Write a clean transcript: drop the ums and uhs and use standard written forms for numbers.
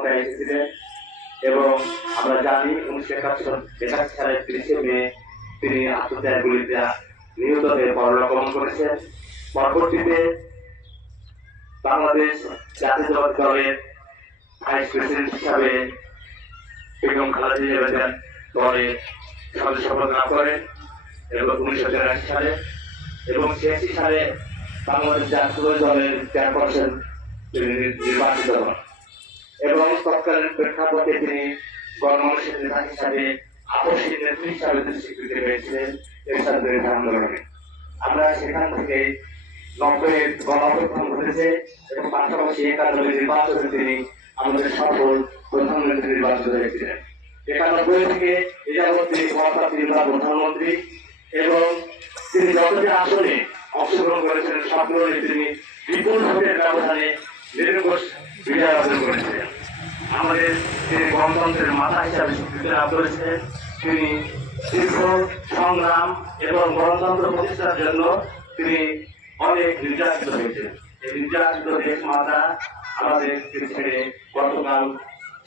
ক্ষমতায় এসেছিলেন এবং আমরা জানি 1971 সালের 30 মে তিনি আত্মত্যাগের গুলিতে নিহত হয়ে পরলোক গমন করেছেন। পরবর্তীতে বাংলাদেশ জাতীয়তাবাদী দলের ভাইস প্রেসিডেন্ট হিসাবে বেগম খালেদা জিয়া দলে সদস্যপদ লাভ করেন এবং 1983 সালে এবং 86 সালে বাংলাদেশ জাতীয়তাবাদী দলের চেয়ারপারসন তিনি নির্বাচিত হন এবং তৎকালীন প্রেক্ষাপটে তিনি গণমানুষের নেতা হিসাবে আপসী নেত্রী হিসাবে স্বীকৃতি পেয়েছিলেন এরশাদ বিরোধী আন্দোলনে। আমরা সেখান থেকে 90-এর গণঅভ্যুত্থান ঘটেছে এবং পাশাপাশি 91 নির্বাচনে তিনি আমাদের সফল প্রধানমন্ত্রী নির্বাচিত হয়েছিলেন। 91 থেকে এ যাবৎ তিনি প্রধানমন্ত্রী এবং তিনি যতটি আসনে অংশগ্রহণ করেছিলেন সবগুলোই তিনি বিপুল ভোটের ব্যবধানে নিরঙ্কুশ বিজয় অর্জন করেছিলেন। আমাদের তিনি গণতন্ত্রের মাথা হিসাবে স্বীকৃতি লাভ করেছিলেন। তিনি দীর্ঘ সংগ্রাম এবং গণতন্ত্র প্রতিষ্ঠার জন্য তিনি অনেক নির্যাতিত হয়েছিলেন। এই নির্যাতিত দেশ মাতা আমাদের ছেড়ে গতকাল